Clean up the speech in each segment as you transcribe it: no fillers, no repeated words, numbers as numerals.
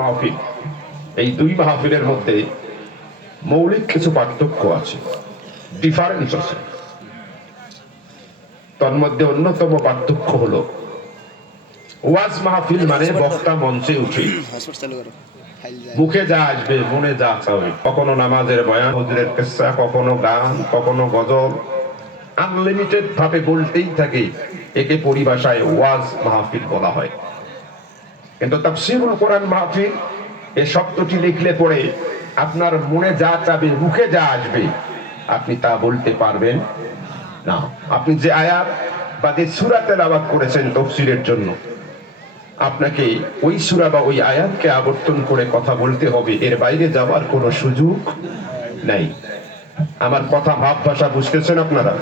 মাহফিল, এই দুই মাহফিলের মধ্যে মৌলিক কিছু পার্থক্য আছে, ডিফারেন্স আছে। তন্মধ্যে অন্যতম পার্থক্য হলো ওয়াজ মাহফিল মানে বক্তা মঞ্চে উঠে মুখে যা আসবে মনে যা চাবে, কখনো নামাজের বয়ান, হুজুরের কিসসা, কখনো গান, কখনো গজল, আনলিমিটেড ভাবে বলতেই থাকে। একে পরিভাষায় ওয়াজ মাহফিল বলা হয়। কিন্তু তাফসীরুল কোরআন মাহফিল এই শব্দটি লিখলে পরে আপনার মনে যা চাবে, মুখে যা আসবে, আপনি তা বলতে পারবেন না। আপনি যে আয়াত বা যে সূরা তেলাওয়াত করেছেন তাফসীরের জন্য, আপনাকে ওই সূরা বা ওই আয়াতকে আবর্তন করে কথা বলতে হবে, এর বাইরে যাওয়ার কোনো সুযোগ নাই। আমার কথা ভাব ভাষা বুঝতেছেন আপনারা?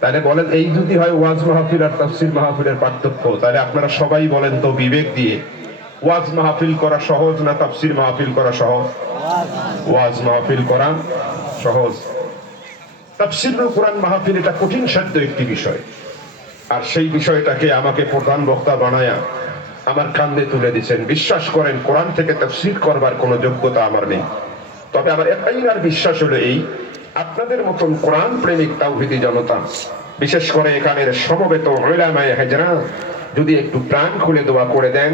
তাহলে বলেন, এই যদি হয় ওয়াজ মাহফিল আর তাফসীর মাহফিলের পার্থক্য, তাহলে আপনারা সবাই বলেন তো বিবেক দিয়ে, ওয়াজ মাহফিল করা সহজ না তাফসীর মাহফিল করা সহজ? ওয়াজ মাহফিল করা সহজ। তাফসীরুল কোরআন মাহফিল এটা কঠিন সাধ্য একটি বিষয়, আর সেই বিষয়টাকে আমাকে প্রধান বক্তা বানায়া আমার কাঁধে তুলে দিচ্ছেন। বিশ্বাস করেন, কোরআন থেকে তাফসীর করবার কোনো যোগ্যতা আমার নেই। তবে আমার একটাই বিশ্বাস হলো এই, আপনাদের মতন কোরআন প্রেমিক তাওহীদি জনতা, বিশেষ করে এখানের সমবেত উলামায়ে হিজরাত যদি একটু প্রাণ খুলে দোয়া করে দেন,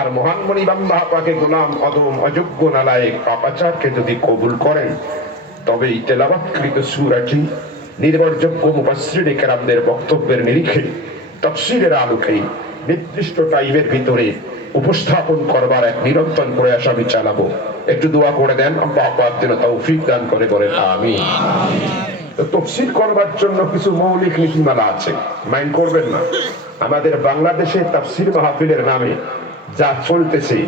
আর মহান মনি বান্দা পাকে গোলাম অদম অযোগ্য নালায়েক পাপাচারকে যদি কবুল করেন, তবে এই তেলাওয়াতকৃত সূরাটি নির্ভরযোগ্য মুফাসসিরে কেরামদের বক্তব্যের নিরিখে তাফসীরের আলোকে নির্দিষ্ট টাইমের ভিতরে উপস্থাপন করবার এক নিরন্তর প্রয়াস আমি চালাবো। একটু দোয়া করে দেন, আল্লাহ পাক যেন তৌফিক দান করে বলেন আমিন। তাফসীর করবার জন্য কিছু মৌলিক নীতিমালা আছে, মাইন্ড করবেন না। আমাদের বাংলাদেশে তাফসীর মাহফিলের নামে যা চলতেছে,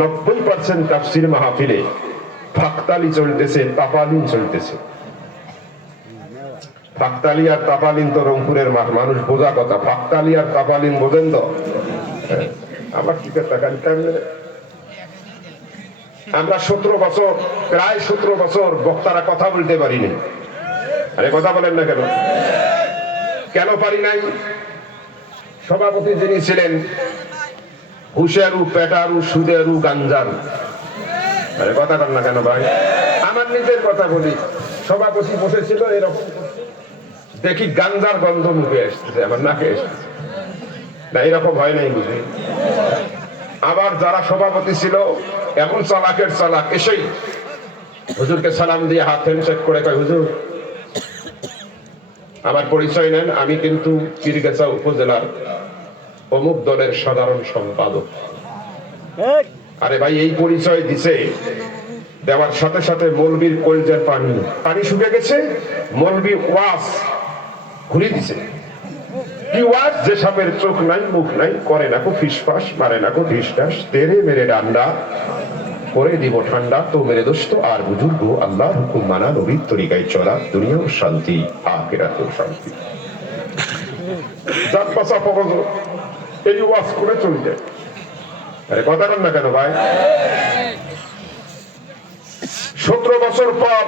90% তাফসীর মাহফিলে ফাকতালি চলতেছে, তাফালিন চলতেছে। ফাকতালি আর তাফালিন তো রংপুরের মানুষ বোঝা কথা, ফাকতালি আর তাফালিন বোঝেন তো? আমার কি টাকা আমরা 17 বছর, প্রায় 17 বছর বক্তারা কথা বলতে পারিনি। আরে কথা বলেন না কেন? কেন পারি নাই? সভাপতি যিনি ছিলেন হুশেরু, পেটারু, সুদেরু, গাঞ্জারু। আরে কথা বলেন না কেন ভাই? আমার নিজের কথা বলি, সভাপতি বসেছিল এরকম, দেখি গাঞ্জার গন্ধ মুখে এসেছে, আমার নাকে এসেছে না, এরকম হয় নাই বুঝি। আবার যারা সভাপতি ছিল এমন চালাকের চালাক, এসেই হুজুরকে সালাম দিয়ে হাত হ্যান্ডশেক করে কয়, হুজুর আমার পরিচয় নেন, আমি কিন্তু পীরগাছা উপজেলার অমুক দলের সাধারণ সম্পাদক। আরে ভাই, এই পরিচয় দিছে, দেওয়ার সাথে সাথে মৌলবীর কলজের পানি শুকে গেছে। মৌলবী ওয়াজ ঘুরিয়ে দিছে। কি ওয়াজ? যে সাপের চোখ নাই, মুখ নাই, করে না কো ফিসফাস, মারে না কো ঢিসঢাস, তেরে মেরে ডান্ডা করে দিব ঠান্ডা। তো মেরে দোস্ত আর বুজুর্গ, আল্লাহর হুকুম মানা, নবীর তরিকায় চলা, দুনিয়াও শান্তি, আখিরাতেও শান্তি। জাত পাশা পগজ এই ওয়াজ করে চলে যায়। আরে কথা বল না কেন ভাই? 17 বছর পর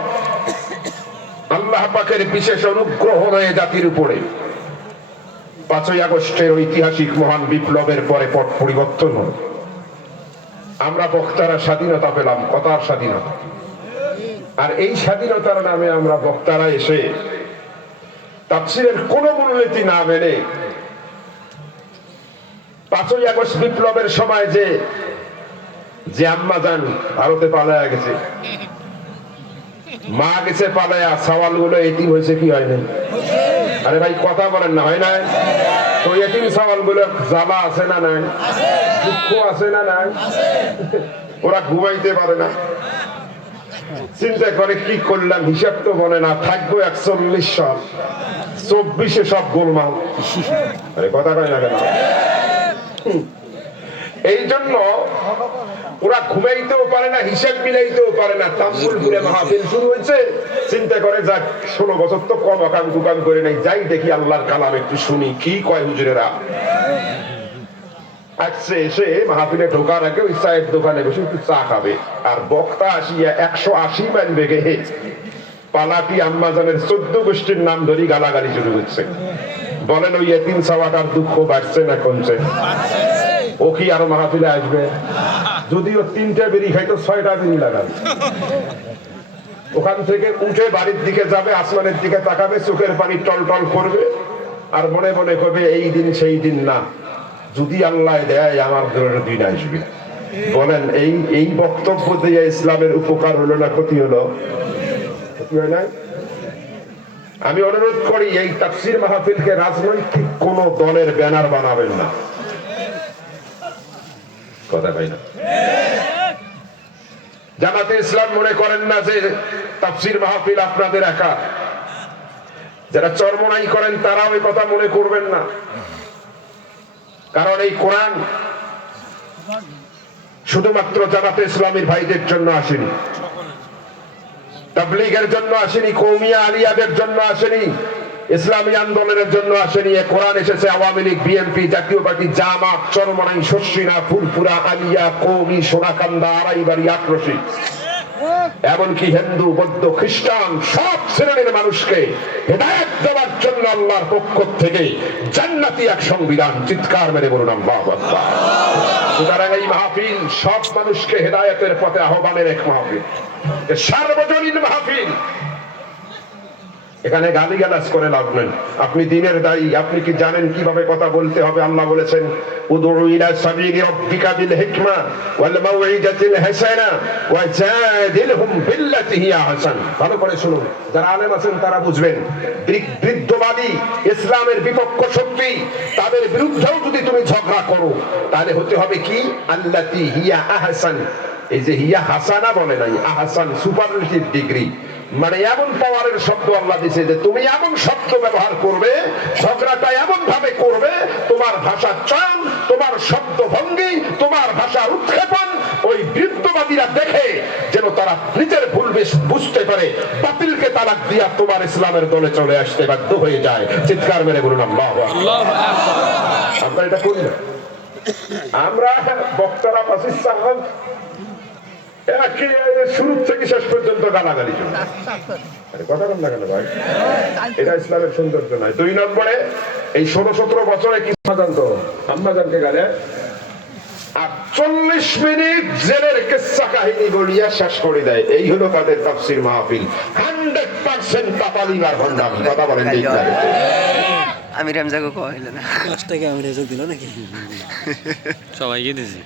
আল্লাহ পাকের বিশেষ অনুগ্রহ রয়ে জাতির উপরে 5ই আগস্টের ঐতিহাসিক মহান বিপ্লবের পরে পট পরিবর্তন হল। আমরা বক্তারা স্বাধীনতা পেলাম, কথার স্বাধীনতা। আর এই স্বাধীনতার নামে আমরা বক্তারা এসে তাফসীরের কোন মূলনীতি না মেনে 5ই আগস্ট বিপ্লবের সময় যে আম্মা জান ভারতে পালায়া গেছে, মা গেছে পালায়া, সওয়াল গুলো এতিম হয়েছে কি হয় নাই? আরে ভাই কথা বলেন না, হয় নাই? তো এতিম সওয়াল গুলো জ্বালা আছে না নাই? দুঃখ আছে না নাই? ওরা ঘুমাইতে পারে না, চিন্তা করে কি করলাম, হিসাব তো বলে না, থাকবো 41 সাল, 24-এ সব গোলমাল। আরে কথা কয় না কেন? এই জন্য ওরা ঘুমাইতেও পারে না, হিসাব মিলাইতেও পারে না। তাম্বুলপুরে মাহফিল শুরু হয়েছে, চিন্তা করে যাক 16 বছর তো কম অকাম দুকাম করে নাই, যাই দেখি আল্লাহর কালাম একটু শুনি, কি কয় হুজুরেরা। আসছে, এসে মাহফিলে ঢোকার আগে ওই চায়ের দোকানে বসে একটু চা খাবে, আর বক্তা আসিয়া 180 মাইল বেগে পালাটি আম্মাজানের 14 গোষ্ঠীর নাম ধরি গালাগালি শুরু করছে। বলেন, ওই এতিম সাওয়াটার দুঃখ বাড়ছে না কমছে? ও কি আরো মাহফিলে আসবে? যদিও 3টে বিড়ি খাইতো 6টা বিড়ি লাগাবে। ওখান থেকে উঠে বাড়ির দিকে যাবে, আসমানের দিকে তাকাবে, চোখের পানি টলটল করবে, আর মনে মনে করবে এই দিন সেই দিন না, যদি আল্লাহ দেয় আমার ঘরের দিন আসবে। বলেন এই বক্তব্য দিয়ে ইসলামের উপকার হলো না ক্ষতি হলো? ক্ষতি হয় নাই? আমি অনুরোধ করি এই তাফসীর মাহফিলকে রাজনৈতিক কোন দলের ব্যানার বানাবেন না। কথা কই না? জামাতে ইসলাম মনে করেন না যে তাফসীর মাহফিল আপনাদের একা। যারা চরমনাই করেন তারাও এই কথা মনে করবেন না, কারণ এই কোরআন শুধুমাত্র জামাতে ইসলামীর ভাইদের জন্য আসেনি, তাবলীগের জন্য আসেনি, কওমিয়া আলিয়াদের জন্য আসেনি, ইসলামী আন্দোলনের জন্য আসেনি। এই কোরআন এসেছে আওয়ামী লীগ, বিএনপি, জাতীয় পার্টি, জামাত, চরমনাই, শর্ষিনা, ফুরফুরা, আলিয়া, কওমি, সোনাকান্দা, আড়াইবাড়ি, আক্রোশী, এমনকি হিন্দু, বৌদ্ধ, খ্রিস্টান সব শ্রেণীর মানুষকে হেদায়েত দেওয়ার জন্য আল্লাহর পক্ষ থেকে জান্নাতি এক সংবিধান। চিৎকার মেরে বলুন আল্লাহু আকবার। সুতরাং এই মাহফিল সব মানুষকে হেদায়েতের পথে আহ্বানের এক মাহফিল, সার্বজনীন মাহফিল। এখানে গালিগালাজ করে লাভ নেই। আপনি দিনের দায়ী, আপনি কি জানেন কিভাবে কথা বলতে হবে? আল্লাহ বলেছেন উদউ ইলা সাবিলি রাব্বিকা বিল হিকমা ওয়াল মাউইজাতিল হাসানা ওয়াজাদিলহুম বিল্লাতি হিয়া আহসান। ভালো করে শুনুন, যারা আলেম আছেন তারা বুঝবেন। বৃদ্ধবাদী ইসলামের বিপক্ষ শক্তি, তাদের বিরুদ্ধেও যদি তুমি ঝগড়া করো তাহলে হতে হবে কি? আল্লাতি হিয়া আহসান। এই যে হিয়া হাসানা বলে নাই, আহসান সুপারলেটিভ ডিগ্রি, মানে এমন পাওয়ারের শব্দ আল্লাহ দিয়েছে যে তুমি এমন শব্দ ব্যবহার করবে, ঝগড়াটা এমন ভাবে করবে, তোমার ভাষা চয়ন, তোমার শব্দ ভঙ্গি, তোমার ভাষার উৎক্ষেপণ ওই বৃদ্ধবাদীরা দেখে যেন তারা নিজের ভুল বুঝতে পারে, বাতিলকে তালাক দিয়া তোমার ইসলামের দলে চলে আসতে বাধ্য হয়ে যায়। চিৎকার মেরে বলুন আল্লাহু আকবার। আমরা এটা করি না। আমরা বক্তারা পাকিস্তান শুরু থেকে শেষ পর্যন্ত গালাগালি চলে। কথা বল না কেন ভাই? এটা ইসলামের সৌন্দর্য নয়। 2 নম্বরে এই 16-17 বছরে কি জানতো আম্মাজানকে গালে 48 মিনিট জেলের কিস্সা কাহিনী বলিয়া শেষ করে দেয়। এই হলো তাদের তাফসীর মাহফিল। 100% তাপালিমার ভণ্ডামি। কথা বলেন ঠিক না? আমি রমজাকে কইল না, ক্লাসটাকে আমি রেজাল্ট দিল নাকি সবাইকে দিছি।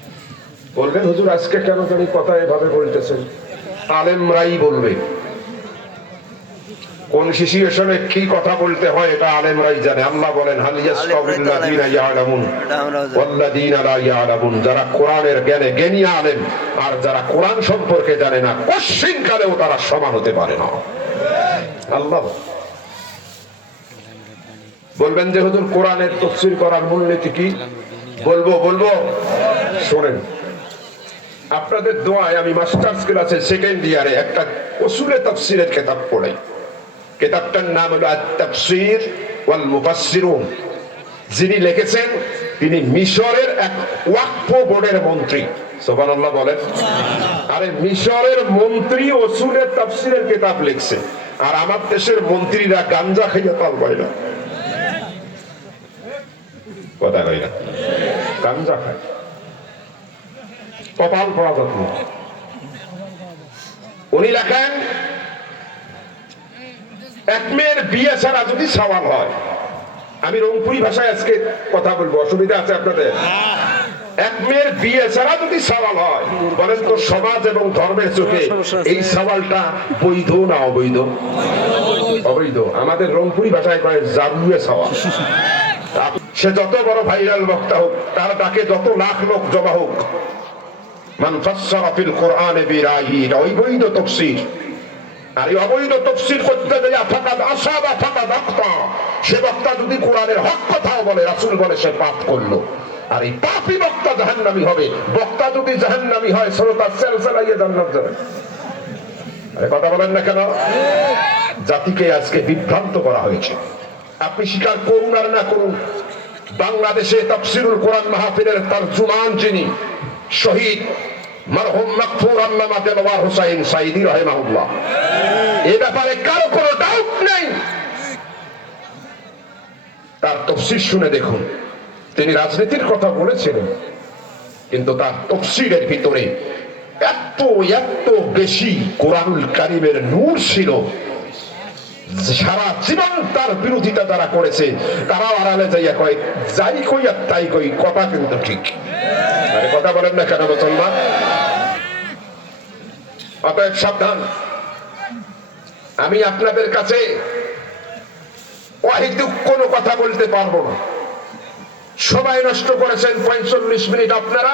বলবেন হুজুর আজকে কেন জানি কথা এভাবে বলতেছেন? আলেমরাই বলবে কোন সিচুয়েশনে কি কথা বলতে হয়, এটা আলেমরাই জানে। আল্লাহ বলেন হাল ইয়াসতাবিল্লাযিনা ইয়ালামুন ওয়াল্লাযিনা লা ইয়ালামুন। যারা কোরআনের জ্ঞানে জ্ঞানী আলেম আর যারা কোরআন সম্পর্কে জানে না, কোশ্চিনকালেও তারা সমান হতে পারে না। আল্লাহ বলবেন যে হুজুর কোরআনের তাফসীর করার মূলনীতি কি? বলবো শোনেন। আপনাদের দোয়ায় আমি মাস্টার্স ক্লাসে সেকেন্ড ইয়ারে একটা উসুলে তাফসীরের কিতাব পড়াই। কিতাবটার নাম হলো আত-তাফসীর ওয়াল মুফাসসিরুন। যিনি লিখেছেন তিনি মিশরের এক ওয়াকফ বোর্ডের মন্ত্রী। সুবহানাল্লাহ বলেন। আরে মিশরের মন্ত্রী উসুলে তাফসীরের কিতাব লিখছে, আর আমার দেশের মন্ত্রীরা গাঞ্জা খাইয়া তাল পায় না। কথা কই না? গাঞ্জা খায়, কপাল পড়া যত্ন। উনি লেখেন এক মেয়ের বিয়ে ছাড়া যদি সওয়াল হয়, আমি রংপুরি ভাষায় আজকে কথা বলবো, অসুবিধা আছে আপনাদের? এক মেয়ের বিয়ে ছাড়া যদি সওয়াল হয়, বলেন তো সমাজ এবং ধর্মের চোখে এই সওয়ালটা বৈধ না অবৈধ? অবৈধ। আমাদের রংপুরি ভাষায় কয় জাদুয়ে সওয়াল। সে যত বড় ভাইরাল বক্তা হোক, তার ডাকে যত লাখ লোক জমা হোক, মান ফাসসারা ফিল কোরআনে বিরাইহি, এটা অবৈধ তাফসীর। আর এই অবৈধ তাফসীর করতে গিয়ে ফাকাদ আসাবা ফাকাদ আখতা, সে বক্তা যদি কোরআনের হক কথাও বলে, রাসূল বলে, সে পাপ করলো। আর এই পাপী বক্তা জাহান্নামী হবে। বক্তা যদি জাহান্নামী হয়, শ্রোতা সেলসেলাইয়ে জান্নাত যাবে। আরে কথা বলেন না কেন? জাতিকে আজকে বিভ্রান্ত করা হয়েছে। আপনি স্বীকার করুন আর না করুন, বাংলাদেশে তাফসীরুল কোরআন মাহফিলের তরজুমান যিনি শহীদ মরহুম মাগফুর আল্লামা দেলওয়ার হোসেন সাঈদী রাহিমাহুল্লাহ, এই ব্যাপারে কারো কোনো ডাউট নেই। তার তাফসীর শুনে দেখুন, তিনি রাজনীতির কথা বলেছিলেন, কিন্তু তার তাফসীরের ভিতরে এত এত বেশি কোরআনুল কারীমের নূর ছিল, সারা জীবন তার বিরোধিতা যারা করেছে তারা আড়ালে যাইয়া কয় যাই কই আর তাই কই, কথা কিন্তু ঠিক। আরে কথা বলেন না কেন মুসলমান? অতএব সাবধান। আমি আপনাদের কাছে অহেতুক কোনো কথা বলতে পারবো না। সবাই নষ্ট করেছেন 45 মিনিট আপনারা,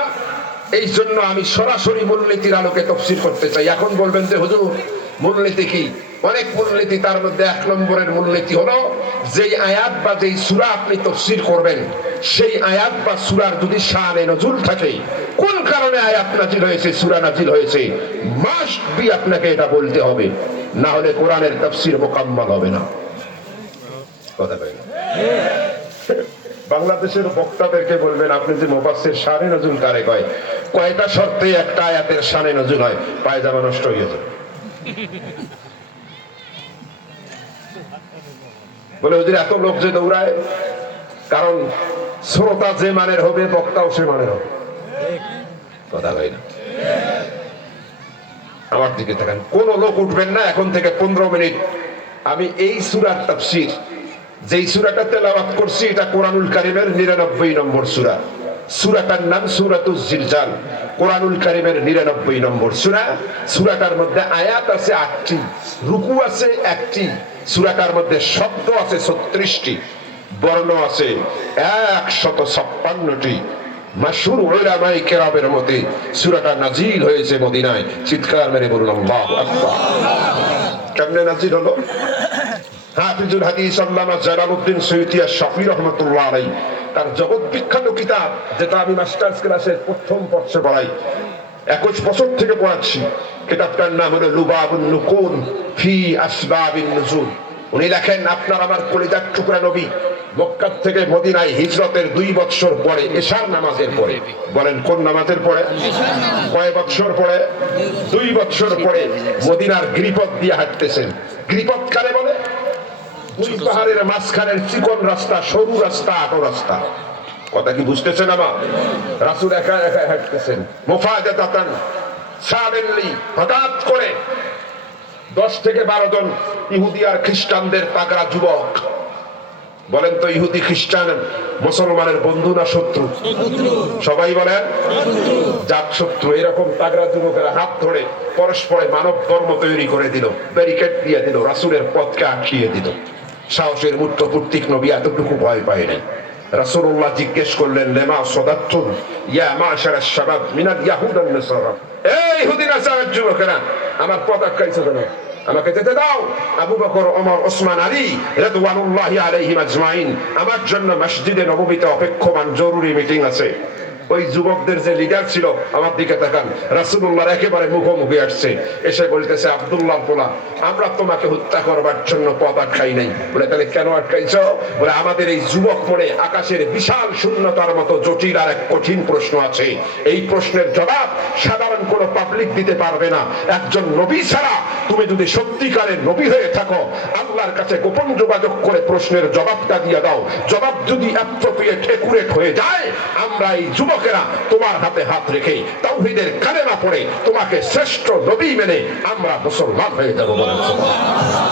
এই জন্য আমি সরাসরি মূলনীতির আলোকে তাফসীর করতে চাই। এখন বলবেন যে হুজুর মূলনীতি কি? অনেক মূলনীতি, তার মধ্যে 1 নম্বরের মূলনীতি হলো যেই আয়াত বা যেই সূরা আপনি তাফসীর করবেন সেই আয়াত বা সূরার যদি শানে নজুল থাকে, কোন কারণে আয়াত নাজিল হয়েছে, সূরা নাজিল হয়েছে, মাস্ট বি আপনাকে এটা বলতে হবে, না হলে কোরআনের তাফসীর মোকাম্মল হবে না। কথা বলেন। বাংলাদেশের বক্তাদেরকে বলবেন আপনি যে মুফাসসির শানে নজুল কারে কয়, কয়টা শর্তে একটা আয়াতের শানে নজুল হয়? পায়জামা নষ্ট হয়ে যায় বলে ওদের এত লোক যে দৌড়ায়, কারণ শ্রোতা যে মানের হবে বক্তাও সে মানের হবে। কথা হয় না? আমার দিকে তাকান, কোন লোক উঠবেন না এখন থেকে 15 মিনিট। আমি এই সূরার তাফসীর, যেই সূরাটা তেলাওয়াত করছি এটা কোরআনুল কারীমের 99 নম্বর সূরা। সূরাটার নাম সূরাতুজ জিলজাল, কোরআনুল কারীমের 99 নম্বর সূরা। সূরাটার মধ্যে আয়াত আছে 8টি, রুকু আছে 1টি, সূরাটার মধ্যে শব্দ আছে 36টি, বর্ণ আছে 156টি। মাশহুর উলামায়ে কেরামের মতে সূরাটা নাজিল হয়েছে মদিনায়। চিৎকার মেরে বলুন আল্লাহু আকবার। কেমনে নাজিল হলো? হাফিজুল হাদিস আল্লামা জালালউদ্দিন সৈয়দী আশ-শাফী রাহমাতুল্লাহ আলাইহি তার জগৎ বিখ্যাত কিতাব, যেটা আমি মাস্টার্স ক্লাসে প্রথম বর্ষে পড়াই, 21 বছর থেকে পড়াচ্ছি, কিতাবটার নাম হলো লুবাবুন নুকুন ফি আসবাবিন নুজুল। উনি লেখেন, আপনার আমার কলিজার টুকরা নবী মক্কা থেকে মদিনায় হিজরতের 2 বছর পরে, এশার নামাজের পরে, বলেন কোন নামাজের পরে? কয় বছর পরে? 2 বছর পরে মদিনার গিরিপথ দিয়ে হাঁটতেছেন। গিরিপথ কারে বলে? দুই পাহাড়ের মাঝখানের চিকন রাস্তা, সরু রাস্তা, আটো রাস্তা। কথা কি বুঝতেছেন আমার? রাসূল একা একা হাঁটতেছেন মুফাজাতাতান, সাডেনলি, হঠাৎ করে 10 থেকে 12 জন ইহুদি আর খ্রিস্টানদের তাগড়া যুবক, বলেন তো ইহুদি খ্রিস্টান মুসলমানের বন্ধু না শত্রু? সবাই বলেন জাত শত্রু। এরকম তাগড়া যুবকেরা হাত ধরে পরস্পরে মানব ধর্ম তৈরি করে দিল, ব্যারিকেড দিয়ে দিল, রাসূলের পথকে আটকিয়ে দিল। সাহসের মূর্ত প্রতীক নবী এতটুকু ভয় পায় নাই। রাসূলুল্লাহ জিজ্ঞেস করলেন, লেমা সাদাতুন ইয়া মাশারাশ শাবাব মিনাল ইয়াহুদ ওয়ান নাসারা, এই ইহুদি নাসারার যুবকেরা আমার পথ আটকাইছো কেন? আমাকে যেতে দাও। আবু বকর, ওমর, ওসমান, আলী রাদিয়াল্লাহু আলাইহিম আজমাইন আমার জন্য মসজিদে নববীতে অপেক্ষমান, জরুরি মিটিং আছে। ওই যুবকদের যে লিডার ছিল আমার দিকে তাকান, রাসূলুল্লাহর একেবারে মুখোমুখি আসছে, এসে বলতেছে, আব্দুল্লাহ পোলা, আমরা তোমাকে হত্যা করবার জন্য পথ আটকাই নাই। বলে তাহলে কেন আটকাইছো? বলে আমাদের এই যুবক মনে আকাশের বিশাল শূন্যতার মতো জটিল আর এক কঠিন প্রশ্ন আছে। এই প্রশ্নের জবাব সাধারণ কোনো পাবলিক দিতে পারবে না। একজন নবী ছাড়া তুমি যদি সত্যিকারের নবী হয়ে থাকো, আল্লাহর কাছে গোপন যোগাযোগ করে প্রশ্নের জবাবটা দিয়ে দাও। জবাব যদি অ্যাপ্রোপ্রিয়েট, একুরেট হয়ে যায়, আমরা এই যুবকেরা তোমার হাতে হাত রেখে তাওহীদের কালেমা পড়ে তোমাকে শ্রেষ্ঠ নবী মেনে আমরা মুসলমান হয়ে যাব। বলেন সুবহানাল্লাহ।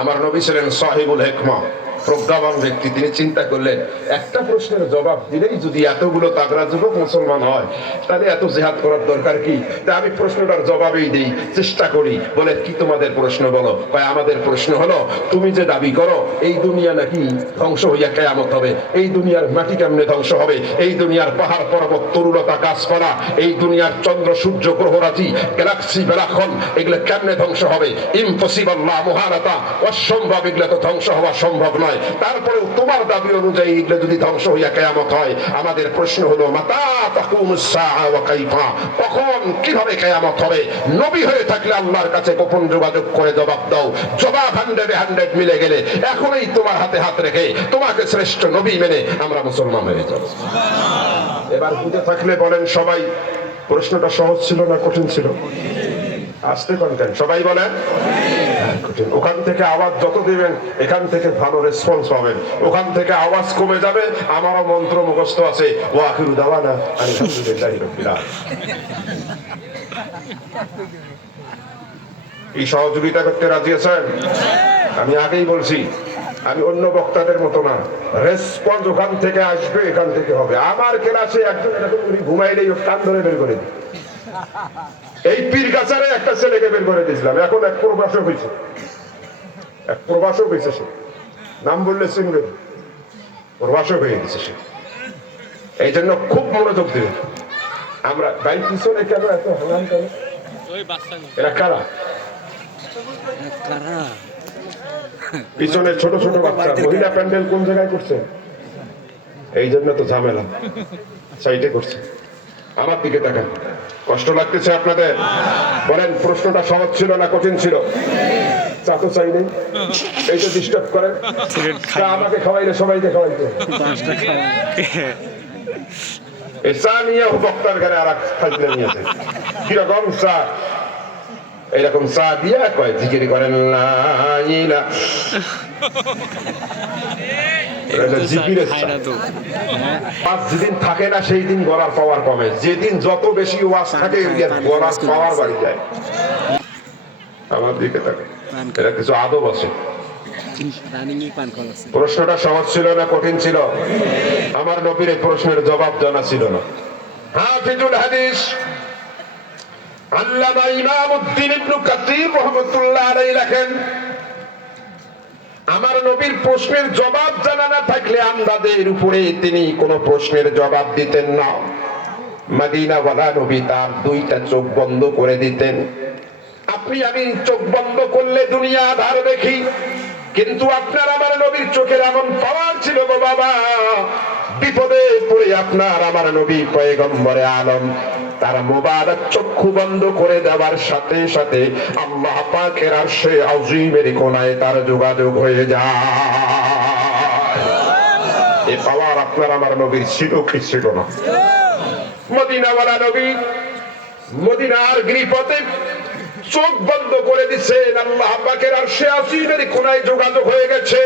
আমার নবী ছিলেন সাহিবুল হিকমা, প্রজ্ঞাবান ব্যক্তি। তিনি চিন্তা করলেন, একটা প্রশ্নের জবাব দিলেই যদি এতগুলো তাগড়া যুবক মুসলমান হয়, তাহলে এত জিহাদ করার দরকার কি? তা আমি প্রশ্নটার জবাবেই দেই, চেষ্টা করি। বলে কি তোমাদের প্রশ্ন বলো? ভাই আমাদের প্রশ্ন হলো, তুমি যে দাবি করো এই দুনিয়া নাকি ধ্বংস হইয়া কিয়ামত হবে, এই দুনিয়ার মাটি কেমনে ধ্বংস হবে, এই দুনিয়ার পাহাড় পর্বত, তরুলতা, গাছপালা, এই দুনিয়ার চন্দ্র সূর্য গ্রহরাজি গ্যালাক্সি বেলাখন, এগুলো কেমনে ধ্বংস হবে? ইম্পসিবল, লা মুহালাতা, অসম্ভব, এগুলো তো ধ্বংস হওয়া সম্ভব নয়। তারপরেও তোমার দাবি অনুযায়ী এগুলো যদি ধ্বংস হইয়া কিয়ামত হয়, আমাদের প্রশ্ন হলো, মাতা তাকুমুস সাআ ওয়া কাইফা, কখন কিভাবে কিয়ামত হবে? নবী হয়ে থাকলে আল্লাহর কাছে গোপন যোগাযোগ করে জবাব দাও। জবাব 100 মিলে গেলে এখনই তোমার হাতে হাত রেখে তোমাকে শ্রেষ্ঠ নবী মেনে আমরা মুসলমান হয়ে যাব। এবার বুঝে থাকলে বলেন সবাই, প্রশ্নটা সহজ ছিল না কঠিন ছিল? আসতে কন্টেন সবাই বলেন কঠিন। ওখান থেকে আওয়াজ যত দিবেন এখান থেকে ভালো রেসপন্স পাবেন, ওখান থেকে আওয়াজ কমে যাবে। আমারও মন্ত্র মুখস্থ আছে, ওয়া আখিরু দাওয়ানা আলহামদুলিল্লাহি রাব্বিল আলামিন। এই সহযোগিতা করতে রাজি আছেন? আমি আগেই বলছি, আমি অন্য বক্তাদের মতো না, রেসপন্স ওখান থেকে আসবে, এখান থেকে হবে। আমার ক্লাসে একজন এরকম উনি ঘুমাইলেই ওর কান ধরে বের করে দিই। এই পীরগাছারে একটা ছেলেকে বের করে দিয়েছিলাম, এখন এক প্রবাসও হয়েছে, এক প্রবাসও হয়েছে। সে নাম বললে চিনবে, প্রবাসও হয়ে গেছে সে। এই জন্য খুব মনোযোগ দিবে। আমরা ভাই পিছনে কেন এত হাঙ্গাম কেন? এরা কারা? কারা পিছনে ছোট ছোট বাচ্চা, মহিলা প্যান্ডেল কোন জায়গায় করছে? এই জন্য তো ঝামেলা, সাইডে করছে। আমার দিকে তাকান, কষ্ট লাগতেছে আপনাদের? বলেন প্রশ্নটা সহজ ছিল না কঠিন ছিল? চা তো চাই নেই, এই তো ডিস্টার্ব করে। চা আমাকে খাওয়াইলে সবাইকে খাওয়াইতে, এই চা নিয়ে বক্তার ঘরে আর এক ফাইলে নিয়েছে। কিরকম চা? এরকম চা দিয়া কয় জিকির করেন লা ইলাহা। ওয়াজ যেদিন থাকে না সেই দিন গলার পাওয়ার কমে, যেদিন যত বেশি ওয়াজ থাকে গলার পাওয়ার বাড়ি যায়। আমার দিকে থাকে, এটা কিছু আদব আছে। প্রশ্নটা সহজ ছিল না কঠিন ছিল? আমার নবীর এই প্রশ্নের জবাব জানা ছিল না। হাফিজুল হাদিস আল্লামা ইমামউদ্দিন ইবনে কাসির রাহমাতুল্লাহ আলাইহি লেখেন, আমার নবীর প্রশ্নের জবাব জানা না থাকলে আন্দাজের উপরে তিনি কোন প্রশ্নের জবাব দিতেন না। মদিনাওয়ালা নবী তার দুইটা চোখ বন্ধ করে দিতেন। আপনি আমি চোখ বন্ধ করলে দুনিয়া আধার দেখি, কিন্তু আপনার আমার নবীর চোখের এমন পাওয়ার ছিল গো বাবা, বিপদে পড়ে আপনার আমার নবী পয়গম্বরে আলম তার মোবারক চক্ষু বন্ধ করে দেওয়ার সাথে সাথে আল্লাহ পাকের আরশে আযীমের কোনায় তার যোগাযোগ হয়ে যায়। এই পাওয়ার আপনার আমার নবীর ছিল কি ছিল না? মদিনাওয়ালা নবী মদিনার গিরিপথে চোখ বন্ধ করে দিচ্ছেন, আল্লাহ পাকের আরশে আযীমের কোনায় যোগাযোগ হয়ে গেছে।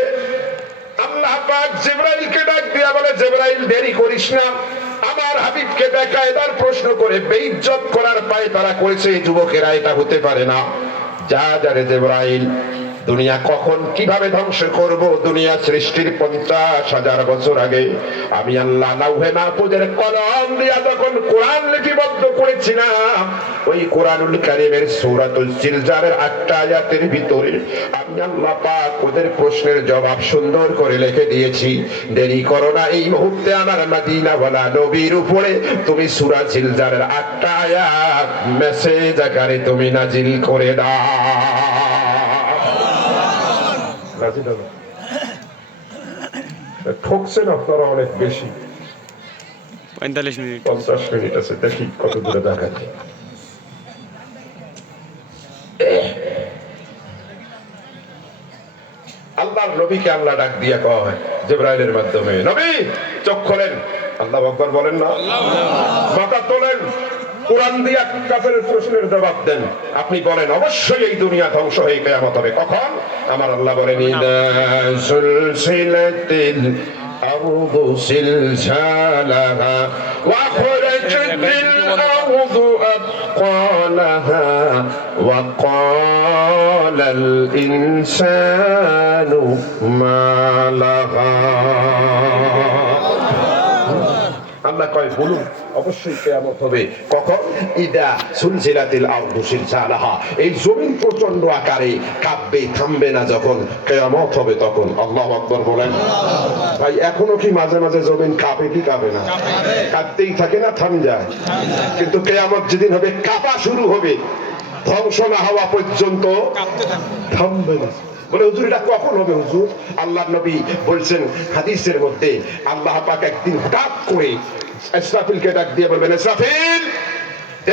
আল্লাহ পাক জিবরাইলকে ডাক দিয়া বলে, জিবরাইল দেরি করিস না, আমার হাবিবকে বেকায়দার প্রশ্ন করে বেইজ্জত করার পায় তারা করেছে এই যুবকেরা, এটা হতে পারে না। যা যারে জিবরাইল, দুনিয়া কখন কিভাবে ধ্বংস করব, দুনিয়া সৃষ্টির 50,000 বছর আগে আমি আল্লাহ লাউহে মাহফুজের কলম দিয়া তখন কোরআন লিপিবদ্ধ করেছিলাম। ওই কোরআনুল কারীমের সূরাতুল জিলজালের 8টা আয়াতের ভিতরে আমি আল্লাহ পাক ওদের প্রশ্নের জবাব সুন্দর করে লিখে দিয়েছি। দেরি করো না, এই মুহূর্তে আমার মদিনাওয়ালা নবীর উপরে তুমি সূরা জিলজালের 8টা আয়াত মেসেজ আকারে তুমি নাজিল করে দাও। ঠকছেন আপনারা অনেক বেশি। 45 মিনিট 50 মিনিট আছে, দেখি কত দূরে দেখা যায়। আল্লাহর নবীকে আল্লাহ ডাক দিয়ে কয় জিবরাইলের মাধ্যমে, নবী চোখ খোলেন। আল্লাহু আকবার বলেন না? মাথা তোলেন, কোরআন দিয়া কাফেরের প্রশ্নের জবাব দেন। আপনি বলেন অবশ্যই এই দুনিয়া ধ্বংস হয়ে কিয়ামত হবে। কখন? আমার আল্লাহ বলেন ইদা সুলসিলাতিল আরদু সিলসালাহা ওয়া খরাজাতিল আরদু আথqalaha ওয়া ক্বালাল ইনসানু মা লাহা। আল্লাহ কয় বলুন অবশ্যই কিয়ামত হবে। কখন? ইদা সুলসিলাতিল আরদু সিলসালাহা, এই জমিন প্রচন্ড আকারে কাঁপবে, থামবে না যখন কিয়ামত হবে তখন। আল্লাহু আকবার বলেন। ভাই এখনো কি মাঝে মাঝে জমিন কাঁপে কি কাঁপে না? কাঁপতেই থাকে না, থাম যায়। কিন্তু কিয়ামত যেদিন হবে কাঁপা শুরু হবে, ধ্বংস না হওয়া পর্যন্ত থামবে না। বলে হুজুর এটা কখন হবে হুজুর? আল্লাহর নবী বলছেন হাদিসের মধ্যে, আল্লাহ পাক একদিন হঠাৎ করে ইসরাফিলকে ডাক দিয়ে বলবেন, ইসরাফিল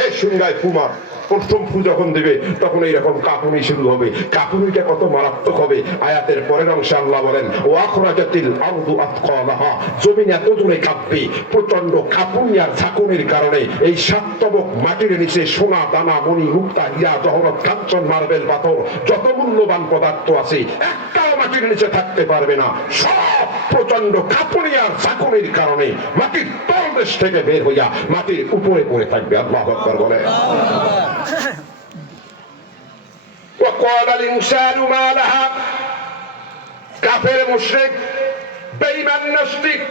এই সুঙ্গায় ফুমা। প্রথম ফু যখন দেবে তখন এইরকম কাঁপুনি শুরু হবে। কাঁপুনিটা কত মারাত্মক হবে, আয়াতের পরের অংশে আল্লাহ বলেন ওয়া আখরাজাতিল আরদু আতকালাহা, জমিন এত জোরে কাঁপবে, প্রচন্ড কাঁপুনি আর ঝাঁকুনির কারণে এই সাতবক মাটির নিচে সোনা দানা মণি মুক্তা হীরা জহরত কাঞ্চন মার্বেল পাথর যত মূল্যবান পদার্থ আছে একটাও মাটির নিচে থাকতে পারবে না। সব প্রচন্ড কাঁপুনি আর ঝাঁকুনির কারণে মাটির তলদেশ থেকে বের হইয়া মাটির উপরে পড়ে থাকবে। আল্লাহু আকবার বলে। وقال الإنسان ما لها, কাফের মুশরিক বেঈমান নাস্তিক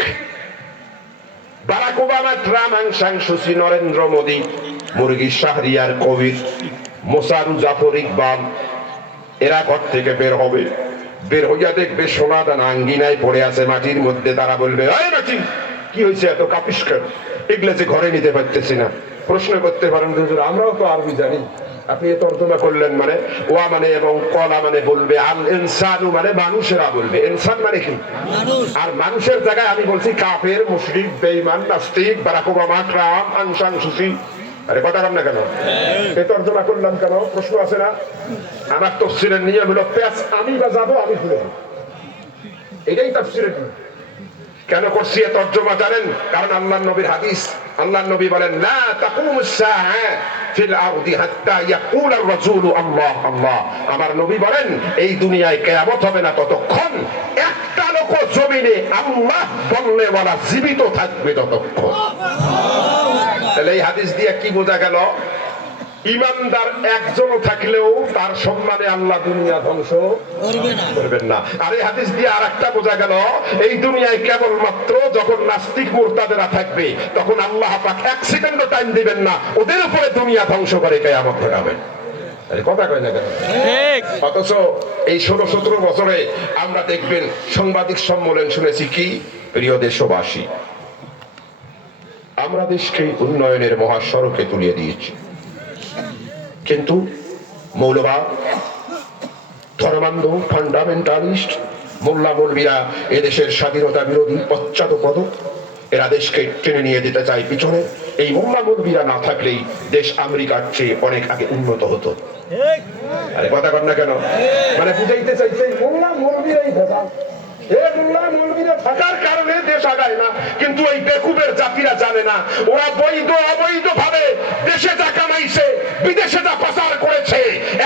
বারাক ওবামা, ট্রাম্প, আং সুচি, নরেন্দ্র মোদী, মুরগি শাহরিয়ার কবির, মোসারু জাফর ইকবাল, এরা ঘর থেকে বের হবে, বের হইয়া দেখবে সোনা দানা আঙ্গিনায় পড়ে আছে মাটির মধ্যে। তারা বলবে এই মাটি কি হয়েছে, এত কাঁপিস কেন? এগুলো যে ঘরে নিতে পারতেছি না। প্রশ্ন করতে পারেন হুজুর আমরাও তো আরবি জানি, আপনি তর্জমা করলেন মানে ওয়া মানে এবং কলা মানে বলবে, আল ইনসানু মানে মানুষেরা বলবে, ইনসান মানে কি? আর মানুষের জায়গায় আমি বলছি কাফের মুশরিক বেঈমান নাস্তিক বারাক ওবামা ট্রাম্প আং সাং সুচি। আরে কথা কম না কেন? এই তর্জমা করলাম কেন? প্রশ্ন আছে না? আমার তাফসীরের নিয়ম হলো পেঁচ আমি বাজাবো আমি খুলে দেব, এটাই তাফসীরের নিয়ম। কেন করছি এ তর্জমা জানেন? কারণ আল্লাহর নবীর হাদিস, আল্লাহর নবী বলেন লা তাকুমুস সাআ ফিল আরদি হাত্তা ইয়াকুল আর রাসূলু আল্লাহ আল্লাহ। আমার নবী বলেন এই দুনিয়ায় কিয়ামত হবে না ততক্ষণ একটা লোক জমিনে আল্লাহ বললে ওয়ালা জীবিত থাকবে ততক্ষণ। তাহলে এই হাদিস দিয়ে কি বোঝা গেল? ইমানদার একজনও থাকলেও তার সম্মানে আল্লাহ দুনিয়া ধ্বংস করবেন না। আর এই হাদিস দিয়ে আরেকটা বোঝা গেল এই দুনিয়ায় কেবলমাত্র যখন নাস্তিক মুরতাদেরা থাকবে তখন আল্লাহ পাক এক সেকেন্ডও টাইম দিবেন না, ওদের উপরে দুনিয়া ধ্বংস করে কিয়ামত ঘটাবেন। কথা কয় না কেন? অথচ এই 16-17 বছরে আমরা দেখবেন সাংবাদিক সম্মেলন শুনেছি কি, প্রিয় দেশবাসী আমরা দেশকে উন্নয়নের মহাসড়কে তুলিয়ে দিয়েছি, কিন্তু মৌলবাদ ধর্মান্ধ ফান্ডামেন্টালিস্ট মোল্লা মৌলবীরা এদেশের স্বাধীনতা বিরোধী পশ্চাৎপদ, এরা দেশকে টেনে নিয়ে যেতে চায় পিছনে। এই মোল্লা মৌলবীরা না থাকলেই দেশ আমেরিকার চেয়ে অনেক আগে উন্নত হতো। আরে কথা কর না কেন? মানে বুঝাইতে চাইছে মোল্লা মৌলবীরাই ভেজাল, থাকার কারণে দেশ আগায় না। কিন্তু এই বেকুবের জাতিরা জানে না, ওরা বৈধ অবৈধ ভাবে দেশে যা কামাইছে বিদেশে যা পাচার করেছে,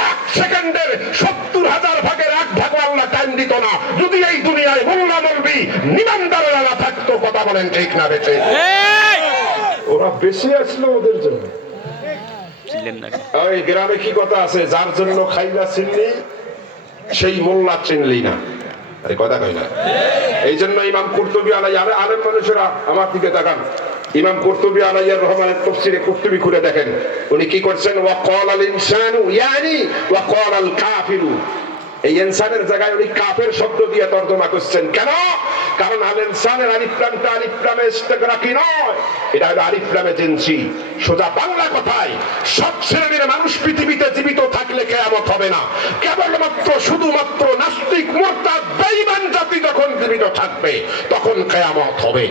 এক সেকেন্ডের 70,000 ভাগের 1 ভাগ আল্লাহ টাইম দিত না যদি এই দুনিয়ায় মোল্লা মৌলবী নিমানদারেরা না থাকতো। কথা বলেন ঠিক না বেঁচে? ওরা বেশি আসলো ওদের জন্য। ওই গ্রামে কি কথা আছে, যার জন্য খাইলা চিনলি সেই মোল্লা চিনলি না। কথা কই না? এই জন্য ইমাম কুরতুবী আলাইহি, আলেম মানুষেরা আমার দিকে তাকান, ইমাম কুরতুবী আলাইহির রহমানের তাফসীরে কুরতুবী খুলে দেখেন উনি কি করছেন। ওয়া ক্বালাল ইনসানু ইয়ানি ওয়া ক্বালাল কাফিরু, এই ইনসানের জায়গায় উনি কাফের শব্দ দিয়ে তরজমা করছেন। কেন? কারণ আল ইনসানের আলিফ লামটা আলিফ লামে ইস্তিগরাকি নয়, এটা হলো আলিফ লামে জিনসি। সোজা বাংলা কথায় সব শ্রেণীর মানুষ পৃথিবীতে জীবিত থাকলে কিয়ামত হবে না, কেবলমাত্র শুধুমাত্র নাস্তিক মুরতাদ বেঈমান জাতি যখন জীবিত থাকবে তখন কিয়ামত হবে।